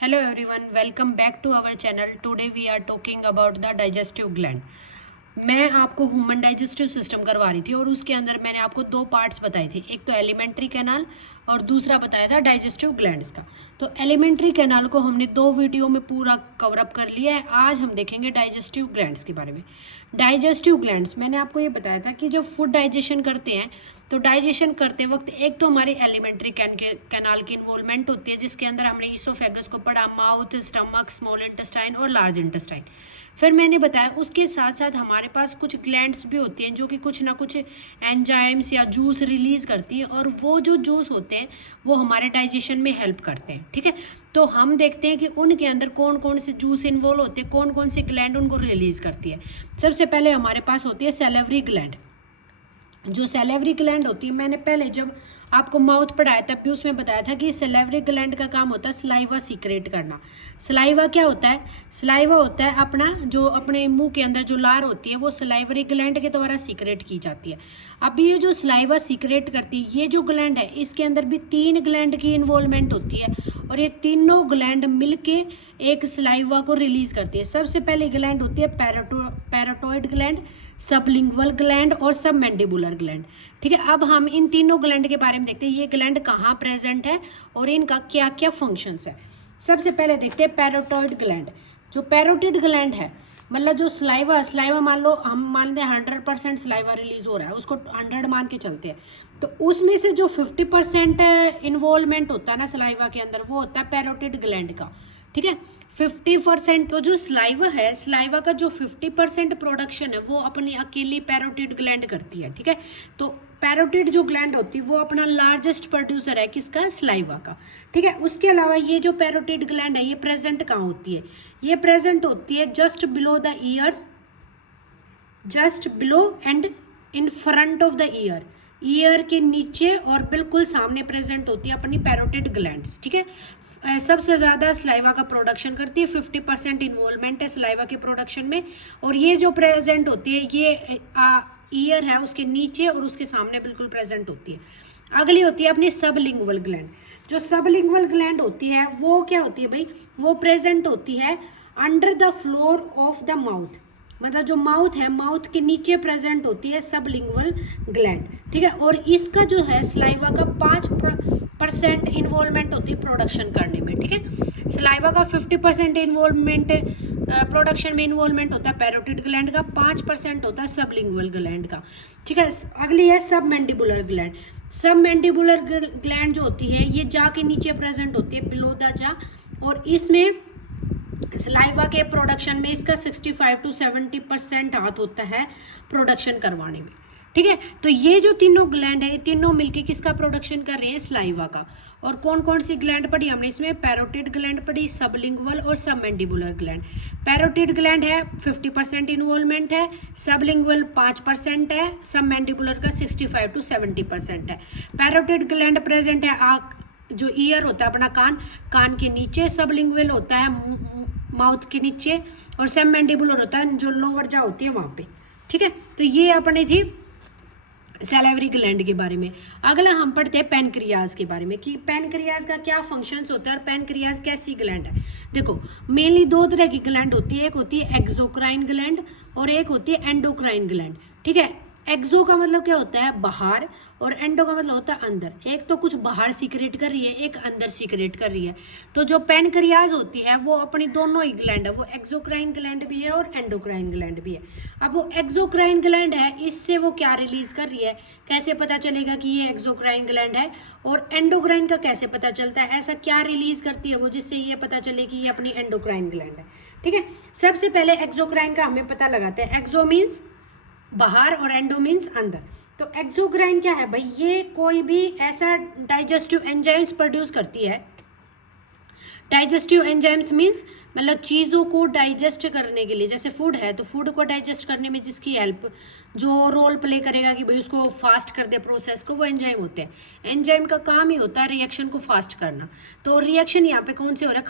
Hello everyone, welcome back to our channel. Today we are talking about the digestive gland. मैं आपको human digestive system करवा रही थी और उसके अंदर मैंने आपको दो पार्ट्स बताए थे, एक तो एलिमेंट्री कैनाल और दूसरा बताया था डाइजेस्टिव ग्लैंड्स का। तो एलिमेंट्री कैनाल को हमने दो वीडियो में पूरा कवर अप कर लिया है। आज हम देखेंगे डाइजेस्टिव ग्लैंड्स के बारे में। डाइजेस्टिव ग्लैंड्स मैंने आपको ये बताया था कि जब फूड डाइजेशन करते हैं तो डाइजेशन करते वक्त एक तो हमारी एलिमेंट्री कैनाल की इन्वॉल्वमेंट होती है, जिसके अंदर हमने ईसोफेगस को पढ़ा, माउथ, स्टमक, स्मॉल इंटेस्टाइन और लार्ज इंटेस्टाइन। फिर मैंने बताया उसके साथ साथ हमारे पास कुछ ग्लैंड्स भी होती हैं जो कि कुछ ना कुछ एंजाइम्स या जूस रिलीज़ करती हैं, और वो जो जूस होते हैं वो हमारे डाइजेशन में हेल्प करते हैं। ठीक है, तो हम देखते हैं कि उनके अंदर कौन कौन से जूस इन्वॉल्व होते हैं, कौन कौन सी ग्लैंड उनको रिलीज़ करती है। सबसे पहले हमारे पास होती है सैलिवरी ग्लैंड। जो सैलिवरी ग्लैंड होती है, मैंने पहले जब आपको माउथ पढ़ाया था तब भी उसमें बताया था कि सैलिवरी ग्लैंड का काम होता है सलाइवा सीक्रेट करना। सलाइवा क्या होता है? सलाइवा होता है अपना जो अपने मुंह के अंदर जो लार होती है वो सलाइवरी ग्लैंड के द्वारा सीक्रेट की जाती है। अब ये जो सलाइवा सीक्रेट करती है, ये जो ग्लैंड है इसके अंदर भी 3 ग्लैंड की इन्वॉल्वमेंट होती है और ये तीनों ग्लैंड मिलके एक सलाइवा को रिलीज करती है। सबसे पहले ग्लैंड होती है पैराटोइड ग्लैंड, सबलिंगुअल ग्लैंड और सबमैंडिबुलर ग्लैंड। ठीक है, अब हम इन तीनों ग्लैंड के बारे में देखते हैं, ये ग्लैंड कहाँ प्रेजेंट है और इनका क्या क्या फंक्शंस है। सबसे पहले देखते हैं पैराटोइड ग्लैंड। जो पैराटोइड ग्लैंड है मतलब जो सलाइवा मान लो हम मान लें 100% सलाइवा रिलीज हो रहा है, उसको 100 मान के चलते हैं, तो उसमें से जो 50% इन्वॉल्वमेंट होता है ना सलाइवा के अंदर वो होता है पैराटोइड ग्लैंड का। ठीक है, 50% तो जो सलाइवा है, सलाइवा का जो 50% प्रोडक्शन है वो अपनी अकेली पैरोटिड ग्लैंड करती है। ठीक है, तो पैरोटिड जो ग्लैंड होती है वो अपना लार्जेस्ट प्रोड्यूसर है किसका? सलाइवा का। ठीक है, उसके अलावा ये जो पैरोटिड ग्लैंड है ये प्रेजेंट कहाँ होती है? ये प्रेजेंट होती है just below the years, just below and in front of the year के नीचे और बिल्कुल सामने प्रेजेंट होती है अपनी पैरोटिड ग्लैंड्स। ठीक है, सबसे ज़्यादा सलाइवा का प्रोडक्शन करती है, 50% इन्वॉल्वमेंट है सलाइवा के प्रोडक्शन में, और ये जो प्रेजेंट होती है ये ईयर है उसके नीचे और उसके सामने बिल्कुल प्रेजेंट होती है। अगली होती है अपनी सबलिंगुअल ग्लैंड। जो सबलिंगुअल ग्लैंड होती है वो क्या होती है भाई? वो प्रेजेंट होती है under the floor of the mouth, मतलब जो माउथ है माउथ के नीचे प्रेजेंट होती है सबलिंगुअल ग्लैंड। ठीक है, और इसका जो है सलाइवा का 5% इन्वॉल्वमेंट होती है प्रोडक्शन करने में। ठीक है, सलाइवा का 50% इन्वॉल्वमेंट प्रोडक्शन में इन्वॉल्वमेंट होता है पैरोटिड ग्लैंड का, 5% होता है सबलिंगुअल ग्लैंड का। ठीक है, अगली है सबमैंडिबुलर ग्लैंड। सबमैंडिबुलर ग्लैंड जो होती है ये जा के नीचे प्रेजेंट होती है, बिलो द जा, और इसमें सलाइवा के प्रोडक्शन में इसका 65 to 70% हाथ होता है प्रोडक्शन करवाने में। ठीक है, तो ये जो तीनों ग्लैंड है ये तीनों मिलके किसका प्रोडक्शन कर रहे हैं? सलाइवा का। और कौन कौन सी ग्लैंड पढ़ी हमने इसमें? पैरोटिड ग्लैंड पढ़ी, सबलिंगुअल और सबमैंडिबुलर ग्लैंड। पैरोटिड ग्लैंड है 50% इन्वॉल्वमेंट है, सबलिंगुअल 5% है, सबमैंडिबुलर का 65 to 70% है। पैरोटिड ग्लैंड प्रेजेंट है जो ईयर होता है अपना कान के नीचे, सबलिंगुअल होता है माउथ के नीचे, और सबमैंडिबुलर होता है जो लोअर जा होती है वहाँ पे। ठीक है, तो ये अपनी थी सैलिवरी ग्लैंड के बारे में। अगला हम पढ़ते हैं पैनक्रियाज के बारे में कि पैनक्रियाज का क्या फंक्शंस होता है और पैनक्रियाज कैसी ग्लैंड है। देखो, मेनली 2 तरह की ग्लैंड होती है, एक होती है एक्सोक्राइन ग्लैंड और एक होती है एंडोक्राइन ग्लैंड। ठीक है, एक्सो का मतलब क्या होता है? बाहर, और एंडो का मतलब होता है अंदर। एक तो कुछ बाहर सीक्रेट कर रही है, एक अंदर सीक्रेट कर रही है। तो जो पैनक्रियाज होती है वो अपनी दोनों ही ग्लैंड है, वो एक्सोक्राइन ग्लैंड भी है और एंडोक्राइन ग्लैंड भी है। अब वो एक्सोक्राइन ग्लैंड है, इससे वो क्या रिलीज कर रही है, कैसे पता चलेगा कि ये एक्सोक्राइन ग्लैंड है? और एंडोक्राइन का कैसे पता चलता है, ऐसा क्या रिलीज करती है वो जिससे ये पता चले कि ये अपनी एंडोक्राइन ग्लैंड है? ठीक है, सबसे पहले एक्सोक्राइन का हमें पता लगाते हैं। एक्सो मीन्स बाहर और एंडो मीन्स अंदर। तो एक्सोक्राइन क्या है भाई? ये कोई भी ऐसा डाइजेस्टिव एंजाइम्स प्रोड्यूस करती है। डाइजेस्टिव एंजाइम्स मीन्स मतलब चीज़ों को डाइजेस्ट करने के लिए, जैसे फूड है तो फूड को डाइजेस्ट करने में जिसकी हेल्प, जो रोल प्ले करेगा कि भाई उसको फास्ट कर दे प्रोसेस को, वो एंजाइम होते हैं। एंजाइम का काम ही होता है रिएक्शन को फास्ट करना। तो रिएक्शन यहाँ पे कौन से हो रहा है,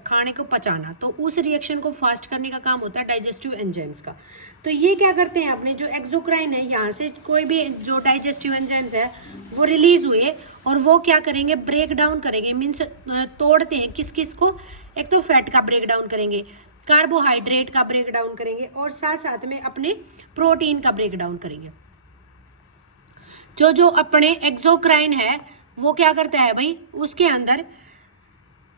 खाने को पचाना, तो उस रिएक्शन को फास्ट करने का काम होता है डाइजेस्टिव एंजाइम्स का। तो ये क्या करते हैं, अपने जो एक्सोक्राइन है यहाँ से कोई भी जो डाइजेस्टिव एंजाइम्स है वो रिलीज हुए और वो क्या करेंगे, ब्रेक डाउन करेंगे, मीन्स तोड़ते हैं किस किस को, एक तो फैट का ब्रेक डाउन करेंगे, कार्बोहाइड्रेट का ब्रेक डाउन करेंगे और साथ साथ में अपने प्रोटीन का ब्रेक डाउन करेंगे। जो जो अपने एक्सोक्राइन है वो क्या करता है भाई, उसके अंदर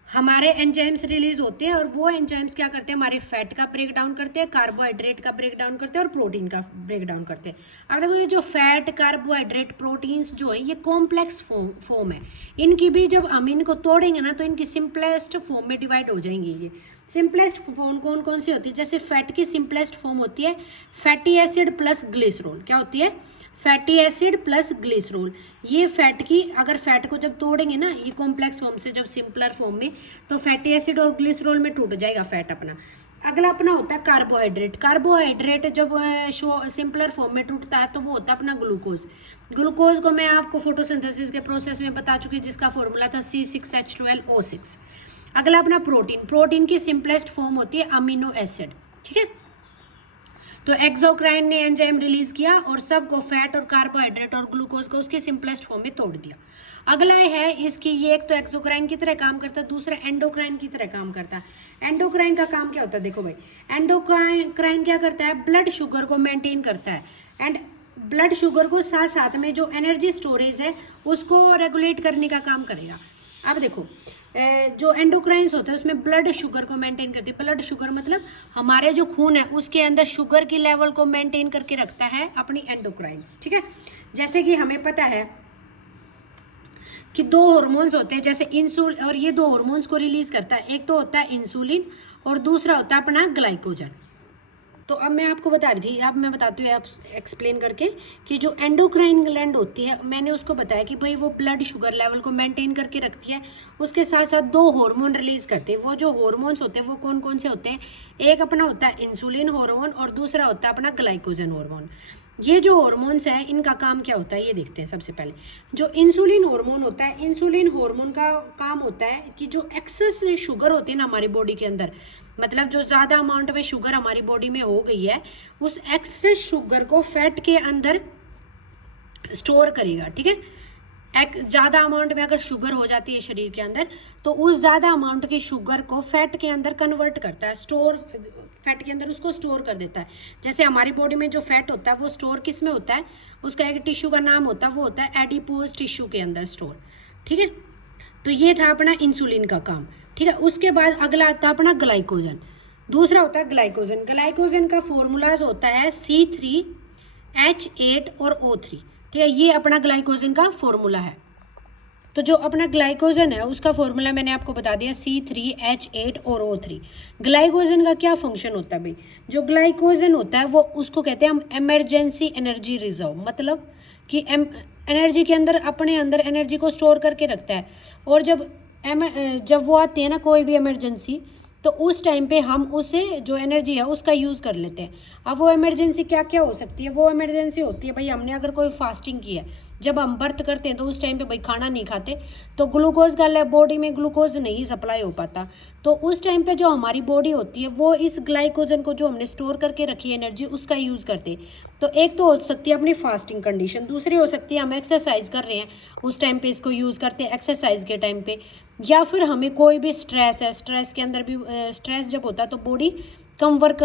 हमारे एंजाइम्स रिलीज होते हैं और वो एंजाइम्स क्या करते हैं, हमारे फैट का ब्रेक डाउन करते हैं, कार्बोहाइड्रेट का ब्रेक डाउन करते हैं और प्रोटीन का ब्रेक डाउन करते हैं। अब देखो ये जो फैट, कार्बोहाइड्रेट, प्रोटीन्स जो है ये कॉम्प्लेक्स फॉर्म है। इनकी भी जब हम इनको तोड़ेंगे ना तो इनकी सिंपलेस्ट फॉर्म में डिवाइड हो जाएंगी। ये सिंपलेस्ट फॉर्म कौन कौन सी होती है, जैसे फैट की सिंपलेस्ट फॉर्म होती है फैटी एसिड प्लस ग्लिसरॉल। क्या होती है, फैटी एसिड प्लस ग्लिसरॉल। ये फैट की, अगर फैट को जब तोड़ेंगे ना ये कॉम्प्लेक्स फॉर्म से जब सिंपलर फॉर्म में, तो फैटी एसिड और ग्लिसरॉल में टूट जाएगा फैट अपना। अगला अपना होता है कार्बोहाइड्रेट। कार्बोहाइड्रेट जब सिंपलर फॉर्म में टूटता है तो वो होता है अपना ग्लूकोज। ग्लूकोज को मैं आपको फोटोसिंथेसिस के प्रोसेस में बता चुकी, जिसका फॉर्मूला था C6H12O6। अगला अपना प्रोटीन। प्रोटीन की सिंपलेस्ट फॉर्म होती है अमीनो एसिड। ठीक है, तो एक्सोक्राइन ने एंजाइम रिलीज किया और सबको फैट और कार्बोहाइड्रेट और ग्लूकोज को उसके सिंपलेस्ट फॉर्म में तोड़ दिया। अगला है इसकी, ये एक तो एक्सोक्राइन की तरह काम करता है, दूसरा एंडोक्राइन की तरह काम करता है। एंडोक्राइन का काम क्या होता है, देखो भाई, एंडोक्राइन क्या करता है, ब्लड शुगर को मेंटेन करता है एंड ब्लड शुगर को साथ साथ में जो एनर्जी स्टोरेज है उसको रेगुलेट करने का काम करेगा। अब देखो जो एंडोक्राइंस होता है उसमें ब्लड शुगर को मेंटेन करती है। ब्लड शुगर मतलब हमारे जो खून है उसके अंदर शुगर की लेवल को मेंटेन करके रखता है अपनी एंडोक्राइंस। ठीक है, जैसे कि हमें पता है कि दो हार्मोन्स होते हैं, जैसे इंसुलिन, और ये दो हार्मोन्स को रिलीज करता है, एक तो होता है इंसुलिन और दूसरा होता है अपना ग्लाइकोजन। तो अब मैं आपको बता रही थी, अब मैं बताती हूँ आप एक्सप्लेन करके, कि जो एंडोक्राइन ग्लैंड होती है मैंने उसको बताया कि भाई वो ब्लड शुगर लेवल को मेंटेन करके रखती है, उसके साथ साथ दो हार्मोन रिलीज करते हैं। वो जो हार्मोन्स होते हैं वो कौन कौन से होते हैं, एक अपना होता है इंसुलिन हार्मोन और दूसरा होता है अपना ग्लाइकोजन हार्मोन। ये जो हार्मोन्स हैं इनका काम क्या होता है ये देखते हैं। सबसे पहले जो इंसुलिन हार्मोन होता है, इंसुलिन हार्मोन का काम होता है कि जो एक्सेस शुगर होती है ना हमारी बॉडी के अंदर, मतलब जो ज़्यादा अमाउंट में शुगर हमारी बॉडी में हो गई है, उस एक्सेस शुगर को फैट के अंदर स्टोर करेगा। ठीक है, ज़्यादा अमाउंट में अगर शुगर हो जाती है शरीर के अंदर तो उस ज़्यादा अमाउंट की शुगर को फैट के अंदर कन्वर्ट करता है, स्टोर फैट के अंदर उसको स्टोर कर देता है। जैसे हमारी बॉडी में जो फैट होता है वो स्टोर किस में होता है, उसका एक टिश्यू का नाम होता है, वो होता है एडिपोज टिश्यू के अंदर स्टोर। ठीक है, तो ये था अपना इंसुलिन का काम। ठीक है, उसके बाद अगला आता है अपना ग्लाइकोजन। दूसरा होता है ग्लाइकोजन। ग्लाइकोजन का फॉर्मूलाज होता है C3H8 और O3। ठीक है, ये अपना ग्लाइकोजन का फॉर्मूला है। तो जो अपना ग्लाइकोजन है उसका फॉर्मूला मैंने आपको बता दिया, C3H8 और O3। ग्लाइकोजन का क्या फंक्शन होता है भाई, जो ग्लाइकोजन होता है वो उसको कहते हैं हम इमरजेंसी एनर्जी रिजर्व, मतलब कि एनर्जी के अंदर अपने अंदर एनर्जी को स्टोर करके रखता है। और जब वो आती है ना कोई भी इमरजेंसी, तो उस टाइम पे हम उसे जो एनर्जी है उसका यूज़ कर लेते हैं। अब वो इमरजेंसी क्या क्या हो सकती है, वो इमरजेंसी होती है भाई हमने अगर कोई फास्टिंग की है, जब हम व्रत करते हैं तो उस टाइम पे भाई खाना नहीं खाते, तो ग्लूकोज का बॉडी में ग्लूकोज नहीं सप्लाई हो पाता, तो उस टाइम पे जो हमारी बॉडी होती है वो इस ग्लाइकोजन को जो हमने स्टोर करके रखी है एनर्जी उसका यूज़ करते। तो एक तो हो सकती है अपनी फास्टिंग कंडीशन, दूसरी हो सकती है हम एक्सरसाइज कर रहे हैं उस टाइम पे इसको यूज़ करते हैं एक्सरसाइज के टाइम पे, या फिर हमें कोई भी स्ट्रेस है, स्ट्रेस के अंदर भी स्ट्रेस जब होता है तो बॉडी कम वर्क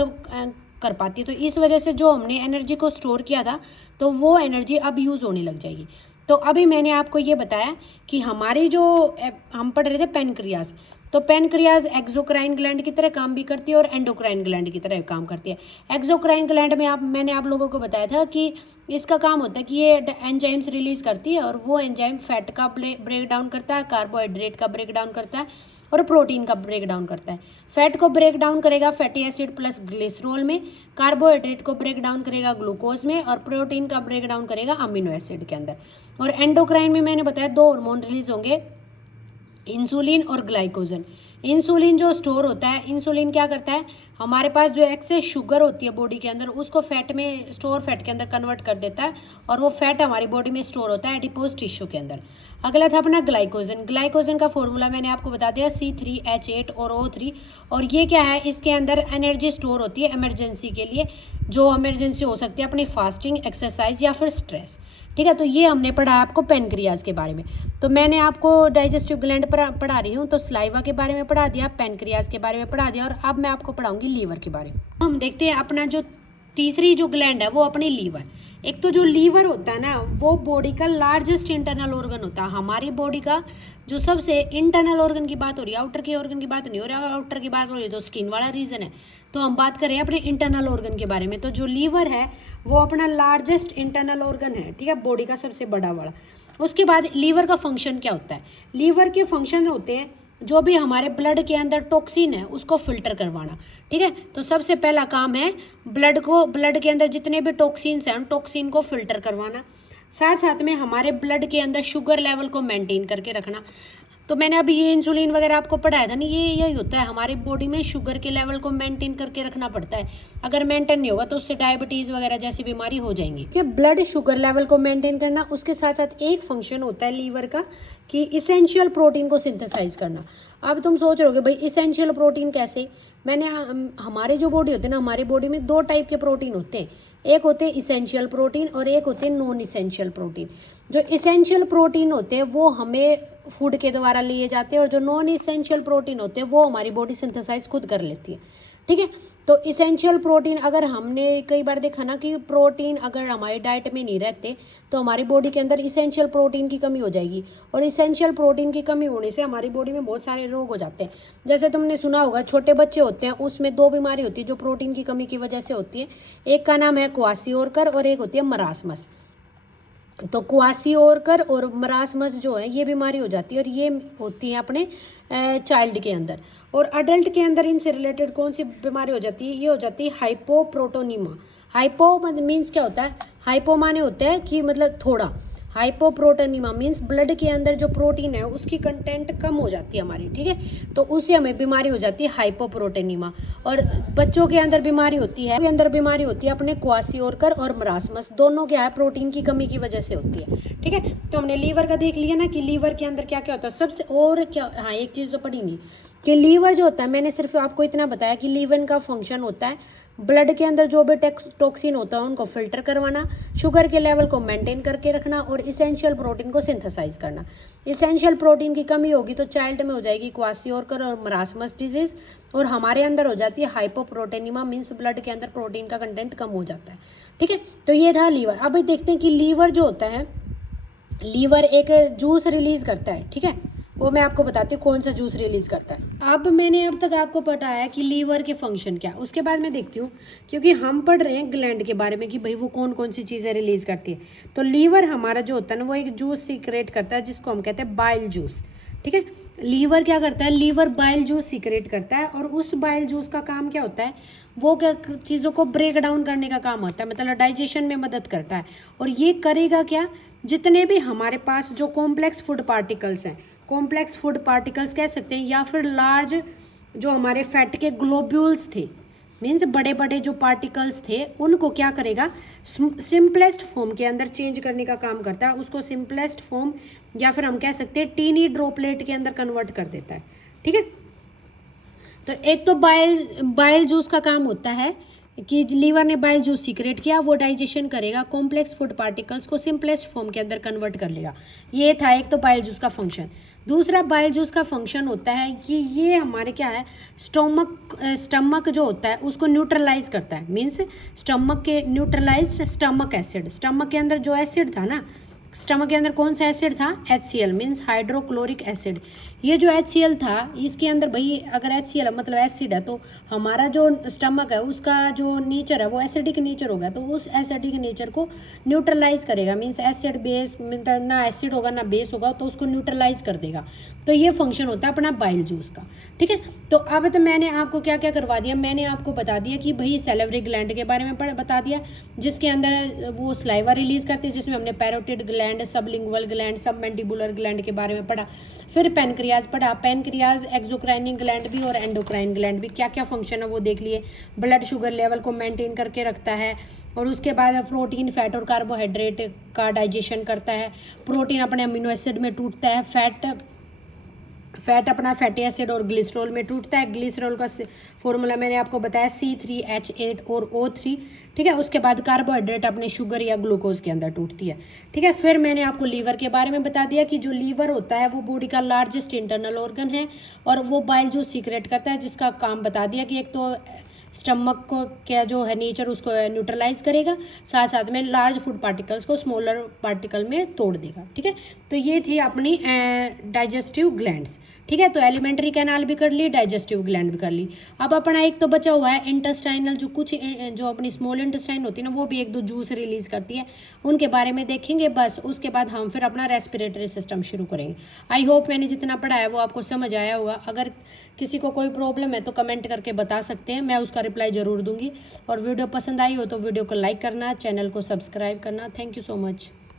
कर पाती है, तो इस वजह से जो हमने एनर्जी को स्टोर किया था तो वो एनर्जी अब यूज़ होने लग जाएगी। तो अभी मैंने आपको ये बताया कि हमारी जो हम पढ़ रहे थे पेनक्रियाज, तो पेनक्रियाज एक्सोक्राइन ग्लैंड की तरह काम भी करती है और एंडोक्राइन ग्लैंड की तरह काम करती है। एक्सोक्राइन ग्लैंड में मैंने आप लोगों को बताया था कि इसका काम होता है कि ये एंजाइम्स रिलीज करती है और वो एंजाइम फैट का ब्रेक डाउन करता है, कार्बोहाइड्रेट का ब्रेक डाउन करता है और प्रोटीन का ब्रेक डाउन करता है। फैट को ब्रेक डाउन करेगा फैटी एसिड प्लस ग्लिसरॉल में, कार्बोहाइड्रेट को ब्रेक डाउन करेगा ग्लूकोज में और प्रोटीन का ब्रेक डाउन करेगा अमीनो एसिड के अंदर। और एंडोक्राइन में मैंने बताया दो हार्मोन रिलीज होंगे, इंसुलिन और ग्लाइकोजन। इंसुलिन जो स्टोर होता है, इंसुलिन क्या करता है, हमारे पास जो एक्सेस शुगर होती है बॉडी के अंदर उसको फैट में, स्टोर फैट के अंदर कन्वर्ट कर देता है और वो फैट हमारी बॉडी में स्टोर होता है एडिपोज टिश्यू के अंदर। अगला था अपना ग्लाइकोजन। ग्लाइकोजन का फॉर्मूला मैंने आपको बता दिया C3H8 और O3। और ये क्या है, इसके अंदर एनर्जी स्टोर होती है इमरजेंसी के लिए, जो इमरजेंसी हो सकती है अपनी फास्टिंग, एक्सरसाइज या फिर स्ट्रेस। ठीक है, तो ये हमने पढ़ा आपको पेनक्रियाज के बारे में। तो मैंने आपको डाइजेस्टिव ग्लैंड पढ़ा रही हूँ, तो स्लाइवा के बारे में पढ़ा दिया, पेनक्रियाज के बारे में पढ़ा दिया, और अब मैं आपको पढ़ाऊंगी लीवर के बारे में। हम देखते हैं अपना जो तीसरी जो ग्लैंड है वो अपनी लीवर। एक तो जो लीवर होता है ना, वो बॉडी का लार्जेस्ट इंटरनल ऑर्गन होता है। हमारी बॉडी का जो सबसे इंटरनल ऑर्गन की बात हो रही है, आउटर के ऑर्गन की बात नहीं हो रही है। आउटर की बात हो रही है तो स्किन वाला रीजन है, तो हम बात करें अपने इंटरनल ऑर्गन के बारे में। तो जो लीवर है वो अपना लार्जेस्ट इंटरनल ऑर्गन है, ठीक है, बॉडी का सबसे बड़ा वाला। उसके बाद लीवर का फंक्शन क्या होता है, लीवर के फंक्शन होते हैं जो भी हमारे ब्लड के अंदर टॉक्सिन है उसको फिल्टर करवाना। ठीक है, तो सबसे पहला काम है ब्लड के अंदर जितने भी टॉक्सिन्स हैं उन टॉक्सिन को फिल्टर करवाना। साथ साथ में हमारे ब्लड के अंदर शुगर लेवल को मेंटेन करके रखना। तो मैंने अभी ये इंसुलिन वगैरह आपको पढ़ाया था ना, ये यही होता है, हमारी बॉडी में शुगर के लेवल को मेंटेन करके रखना पड़ता है। अगर मेंटेन नहीं होगा तो उससे डायबिटीज़ वगैरह जैसी बीमारी हो जाएंगी। कि ब्लड शुगर लेवल को मेंटेन करना, उसके साथ साथ एक फंक्शन होता है लीवर का कि इसेंशियल प्रोटीन को सिंथेसाइज करना। अब तुम सोच रहे होगे भाई इसेंशियल प्रोटीन कैसे, मैंने हमारी जो बॉडी होती है ना, हमारी बॉडी में दो टाइप के प्रोटीन होते हैं, एक होते हैं इसेंशियल प्रोटीन और एक होते हैं नॉन इसेंशियल प्रोटीन। जो इसेंशियल प्रोटीन होते हैं वो हमें फूड के द्वारा लिए जाते हैं और जो नॉन इसेंशियल प्रोटीन होते हैं वो हमारी बॉडी सिंथेसाइज खुद कर लेती है। ठीक है, तो इसेंशियल प्रोटीन, अगर हमने कई बार देखा ना कि प्रोटीन अगर हमारी डाइट में नहीं रहते तो हमारी बॉडी के अंदर इसेंशियल प्रोटीन की कमी हो जाएगी, और इसेंशियल प्रोटीन की कमी होने से हमारी बॉडी में बहुत सारे रोग हो जाते हैं। जैसे तुमने सुना होगा छोटे बच्चे होते हैं उसमें दो बीमारी होती है जो प्रोटीन की कमी की वजह से होती है, एक का नाम है क्वासिओरकर और एक होती है मरासमस। तो क्वासिओरकर और मरासमस जो है ये बीमारी हो जाती है और ये होती है अपने चाइल्ड के अंदर। और अडल्ट के अंदर इनसे रिलेटेड कौन सी बीमारी हो जाती है, ये हो जाती है हाइपोप्रोटोनीमा। हाइपो मीन्स क्या होता है, हाइपो माने होता है कि मतलब थोड़ा, हाइपोप्रोटोनीमा मीन्स ब्लड के अंदर जो प्रोटीन है उसकी कंटेंट कम हो जाती है हमारी। ठीक है, तो उससे हमें बीमारी हो जाती है हाइपोप्रोटोनीमा। और बच्चों के अंदर बीमारी होती है, अपने क्वासिओरकर और मरासमस, दोनों क्या है प्रोटीन की कमी की वजह से होती है। ठीक है, तो हमने लीवर का देख लिया ना कि लीवर के अंदर क्या क्या होता है सबसे, और क्या, हाँ एक चीज़ तो पढ़ी नहीं कि लीवर जो होता है, मैंने सिर्फ आपको इतना बताया कि लीवर का फंक्शन होता है ब्लड के अंदर जो भी टॉक्सिन होता है उनको फिल्टर करवाना, शुगर के लेवल को मेंटेन करके रखना और इसेंशियल प्रोटीन को सिंथेसाइज करना। इसेंशियल प्रोटीन की कमी होगी तो चाइल्ड में हो जाएगी क्वासिओरकर और मरासमस डिजीज, और हमारे अंदर हो जाती है हाइपोप्रोटेनिमा मीन्स ब्लड के अंदर प्रोटीन का कंटेंट कम हो जाता है। ठीक है, तो ये था लीवर। अब देखते हैं कि लीवर जो होता है, लीवर एक जूस रिलीज करता है। ठीक है, वो मैं आपको बताती हूँ कौन सा जूस रिलीज करता है। अब मैंने अब तक आपको बताया कि लीवर के फंक्शन क्या, उसके बाद मैं देखती हूँ, क्योंकि हम पढ़ रहे हैं ग्लैंड के बारे में कि भाई वो कौन कौन सी चीज़ें रिलीज करती है। तो लीवर हमारा जो होता है ना वो एक जूस सीक्रेट करता है जिसको हम कहते हैं बाइल जूस। ठीक है, लीवर क्या करता है, लीवर बाइल जूस सीक्रेट करता है, और उस बाइल जूस का काम क्या होता है, वो क्या चीज़ों को ब्रेक डाउन करने का काम होता है, मतलब डाइजेशन में मदद करता है। और ये करेगा क्या, जितने भी हमारे पास जो कॉम्प्लेक्स फूड पार्टिकल्स हैं, कॉम्प्लेक्स फूड पार्टिकल्स कह सकते हैं, या फिर लार्ज जो हमारे फैट के ग्लोब्यूल्स थे, मीन्स बड़े बड़े जो पार्टिकल्स थे, उनको क्या करेगा, सिंपलेस्ट फॉर्म के अंदर चेंज करने का काम करता है। उसको सिंपलेस्ट फॉर्म या फिर हम कह सकते हैं टीनी ड्रॉपलेट के अंदर कन्वर्ट कर देता है। ठीक है, तो एक तो बाइल जूस का काम होता है कि लीवर ने बाइल जूस सीक्रेट किया, वो डाइजेशन करेगा, कॉम्प्लेक्स फूड पार्टिकल्स को सिंपलेस्ट फॉर्म के अंदर कन्वर्ट कर लेगा। ये था एक तो बाइल जूस का फंक्शन। दूसरा बाइल जूस का फंक्शन होता है कि ये हमारे क्या है, स्टमक जो होता है उसको न्यूट्रलाइज करता है, मीन्स स्टमक के न्यूट्रलाइज्ड स्टमक एसिड, स्टमक के अंदर जो एसिड था ना, स्टमक के अंदर कौन सा एसिड था, HCl मीन्स हाइड्रोक्लोरिक एसिड। ये जो HCl था इसके अंदर, भाई अगर HCl मतलब एसिड है तो हमारा जो स्टमक है उसका जो नेचर है वो एसिडिक नेचर होगा, तो उस एसिडिक नेचर को न्यूट्रलाइज करेगा, मीन्स एसिड बेस, मतलब ना एसिड होगा ना बेस होगा, तो उसको न्यूट्रलाइज कर देगा। तो ये फंक्शन होता है अपना बाइल जूस का। ठीक है, तो अब तो मैंने आपको क्या क्या करवा दिया, मैंने आपको बता दिया कि भाई सैलिवरी ग्लैंड के बारे में बता दिया, जिसके अंदर वो स्लाइवा रिलीज करती है, जिसमें हमने parotid gland, sublingual gland, submandibular gland के बारे में पढ़ा। फिर पैनक्रियाज पढ़ा, पैनक्रियाज एक्सोक्राइन ग्लैंड भी और एंडोक्राइन ग्लैंड भी, क्या क्या फंक्शन है वो देख लिए। ब्लड शुगर लेवल को मेंटेन करके रखता है, और उसके बाद प्रोटीन, फैट और कार्बोहाइड्रेट का डाइजेशन करता है। प्रोटीन अपने अमीनो एसिड में टूटता है, फैट अपना फैटी एसिड और ग्लिसरॉल में टूटता है। ग्लिसरॉल का फॉर्मूला मैंने आपको बताया C3H8 और O3, ठीक है। उसके बाद कार्बोहाइड्रेट अपने शुगर या ग्लूकोज के अंदर टूटती है, ठीक है। फिर मैंने आपको लीवर के बारे में बता दिया कि जो लीवर होता है वो बॉडी का लार्जेस्ट इंटरनल ऑर्गन है, और वो बाइल जो सीक्रेट करता है, जिसका काम बता दिया कि एक तो स्टमक को क्या जो है नेचर उसको न्यूट्रलाइज करेगा, साथ साथ में लार्ज फूड पार्टिकल्स को स्मॉलर पार्टिकल में तोड़ देगा, ठीक है। तो ये थी अपनी डाइजेस्टिव ग्लैंड्स, ठीक है। तो एलिमेंट्री कैनाल भी कर ली, डाइजेस्टिव ग्लैंड भी कर ली। अब अपना एक तो बचा हुआ है इंटेस्टाइनल, जो कुछ जो अपनी स्मॉल इंटेस्टाइन होती है ना, वो भी एक दो जूस रिलीज करती है, उनके बारे में देखेंगे बस। उसके बाद हम फिर अपना रेस्पिरेटरी सिस्टम शुरू करेंगे। आई होप मैंने जितना पढ़ाया वो आपको समझ आया होगा। अगर किसी को कोई प्रॉब्लम है तो कमेंट करके बता सकते हैं, मैं उसका रिप्लाई ज़रूर दूंगी। और वीडियो पसंद आई हो तो वीडियो को लाइक करना, चैनल को सब्सक्राइब करना। Thank you so much.